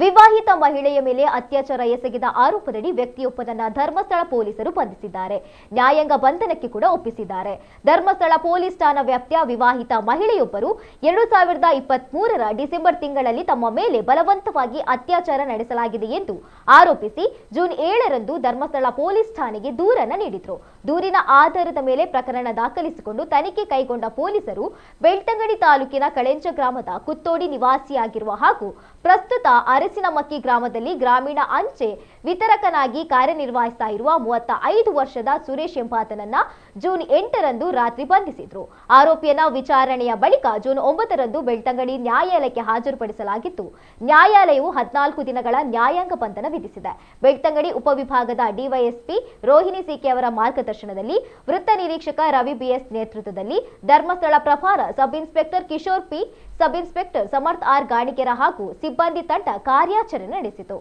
ವಿವಾಹಿತ ಮಹಿಳೆಯ ಮೇಲೆ ಅತ್ಯಾಚಾರ ಎಸಗಿದ ಆರೋಪದಡಿ ವ್ಯಕ್ತಿಯೊಬ್ಬನನ್ನ ಧರ್ಮಸ್ಥಳ ಪೊಲೀಸರು ಬಂಧಿಸಿದ್ದಾರೆ. ನ್ಯಾಯಾಂಗ ಬಂಧನಕ್ಕೆ ಕೂಡ ಒಪ್ಪಿಸಿದ್ದಾರೆ. ಧರ್ಮಸ್ಥಳ ಪೊಲೀಸ್ ಠಾಣಾ ವ್ಯಾಪ್ತಿಯ ವಿವಾಹಿತ ಮಹಿಳೆಯೊಬ್ಬರು 2023ರ ಡಿಸೆಂಬರ್ ತಿಂಗಳಲ್ಲಿ ತಮ್ಮ ಮೇಲೆ ಬಲವಂತವಾಗಿ ಅತ್ಯಾಚಾರ ನಡೆಸಲಾಗಿದೆ ಎಂದು ಆರೋಪಿಸಿ ಜೂನ್ 7ರಂದು ಧರ್ಮಸ್ಥಳ ಪೊಲೀಸ್ ಠಾಣೆಗೆ ದೂರನ್ನು ನೀಡಿದ್ರು. ದೂರಿನ ಆಧಾರದ ಮೇಲೆ ಪ್ರಕರಣ ದಾಖಲಿಸಿಕೊಂಡು ತನಿಖೆ ಕೈಗೊಂಡ ಪೊಲೀಸರು ಬೆಳ್ತಂಗಡಿ ತಾಲೂಕಿನ ಕಳೆಂಚ ಗ್ರಾಮದ ಕುತ್ತೋಡಿ ನಿವಾಸಿಯಾಗಿರುವ ಹಾಗೂ ಪ್ರಸ್ತುತ ಅರಸಿನಮಕ್ಕಿ ಗ್ರಾಮದಲ್ಲಿ ಗ್ರಾಮೀಣ ಅಂಚೆ ವಿತರಕನಾಗಿ ಕಾರ್ಯನಿರ್ವಹಿಸ್ತಾ ಇರುವ 35 ವರ್ಷದ ಸುರೇಶ್ ಎಂಬಾತನನ್ನ ಜೂನ್ 8ರಂದು ರಾತ್ರಿ ಬಂಧಿಸಿದ್ರು. ಆರೋಪಿಯನ್ನ ವಿಚಾರಣೆಯ ಬಳಿಕ ಜೂನ್ 9ರಂದು ಬೆಳ್ತಂಗಡಿ ನ್ಯಾಯಾಲಯಕ್ಕೆ ಹಾಜರುಪಡಿಸಲಾಗಿತ್ತು. ನ್ಯಾಯಾಲಯವು 14 ದಿನಗಳ ನ್ಯಾಯಾಂಗ ಬಂಧನ ವಿಧಿಸಿದೆ. ಬೆಳ್ತಂಗಡಿ ಉಪವಿಭಾಗದ ಡಿವೈಎಸ್ಪಿ ರೋಹಿಣಿ ಸಿಕೆ ಅವರ ಮಾರ್ಗದರ್ಶನದಲ್ಲಿ ವೃತ್ತ ನಿರೀಕ್ಷಕ ರವಿ ಬಿಎಸ್ ನೇತೃತ್ವದಲ್ಲಿ ಧರ್ಮಸ್ಥಳ ಪ್ರಭಾರ sub inspector Kishore P, sub inspector Samarth R Ganikera ಹಾಗೂ ಸಿಬ್ಬಂದಿ ತಂಡ ಕಾರ್ಯಾಚರಣೆ ನಡೆಸಿತು.